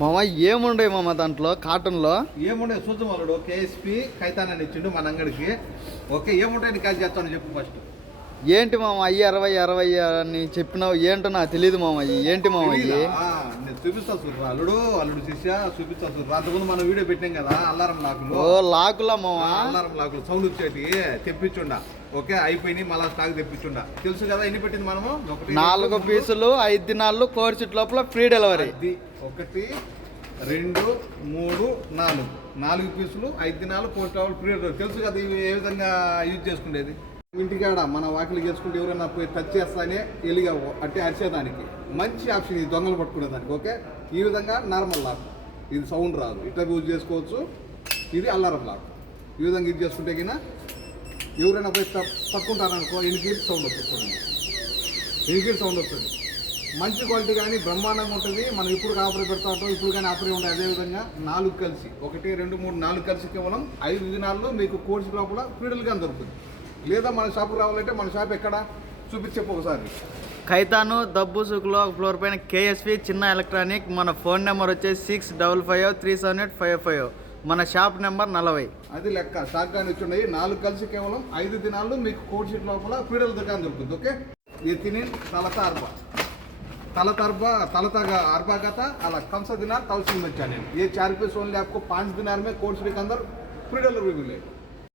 మామ ఏముండే మామ దాంట్లో కాటన్లో ఏముండే చూద్దాం వాళ్ళు కేఎస్పి కైతాన్ అని ఇచ్చిండు మన అంగడికి. ఓకే, ఏముంటాయి నీకు కాల్ చేస్తాను చెప్పు ఫస్ట్. ఏంటి మామ అయ్యి 60 అని చెప్పినావు, ఏంటో నాకు తెలియదు మామ. ఏంటి మామ అయ్యి? నేను చూపిస్తా చూడరా, అల్లుడు శిష్య చూపిస్తా చూడరా. అంతకుముందు మనం వీడియో పెట్టాం కదా అల్లారం లాకులు. ఓ లాకులా మామ? అల్లారం లాకులు సౌండ్ వచ్చేటి తెప్పించుండా. ఓకే, అయిపోయినాయి, మళ్ళా స్టాక్ తెప్పించుండా. తెలుసు కదా ఎన్ని పెట్టింది మనము? 4 పీసులు 5 దినాలు కోర్చిట్ లోపల ఫ్రీ డెలివరీ. 1 2 3 4 పీసులు 5 దినాలు పోస్ట్ ఫ్రీ డెలివరీ. తెలుసు కదా ఇవి ఏ విధంగా యూజ్ చేసుకునేది. ఇంటికాడ మన వాకిలి చేసుకుంటే ఎవరైనా పోయి టచ్ చేస్తానే ఎలిగా అంటే అరిచేదానికి మంచి ఆప్షన్ ఇది, దొంగలు పట్టుకునేదానికి. ఓకే, ఈ విధంగా నార్మల్ లాక్, ఇది సౌండ్ రాదు, ఇట్లా యూజ్ చేసుకోవచ్చు. ఇది అల్లారం లాక్, ఈ విధంగా యూజ్ చేసుకుంటే కినా ఎవరైనా పోయి పట్టుకుంటారనుకో ఎనికిల్ సౌండ్ వస్తుంది. ఎనికిల్ సౌండ్ వస్తుంది. మంచి క్వాలిటీ కానీ బ్రహ్మాండంగా ఉంటుంది. మనం ఇప్పుడు ఆఫర్ పెడతా ఉంటాం, ఇప్పుడు కానీ ఆఫర్ ఉంటాయి. అదేవిధంగా 4 కలిసి 1 2 3 4 కలిసి కేవలం 5 దినాల్లో మీకు కోర్సు లోపల ఫ్రీడల్గా దొరుకుతుంది. లేదా మన షాప్కి రావాలంటే మన షాప్ ఎక్కడ చూపించేపు ఒకసారి. ఖైతాను దబ్బు సుకులో ఫ్లోర్ పైన కేఎస్పి చిన్న ఎలక్ట్రానిక్. మన ఫోన్ నెంబర్ వచ్చేసి 65537855. మన షాప్ నెంబర్ 40. అది లెక్క. స్టాక్ కానీ వచ్చి 4 కలిసి కేవలం 5 దినాల్లో మీకు కోడ్ షీట్ లోపల ఫ్రీడల్ దుకాణం దొరుకుతుంది. ఓకే, ये तीन तलता अरबा का था अलग कम सा दिनार 1000 में चैनल. ये 4 पीस ओनली आपको 5 दिनार में कोर्स के अंदर फ्री डिलीवरी मिलेगी.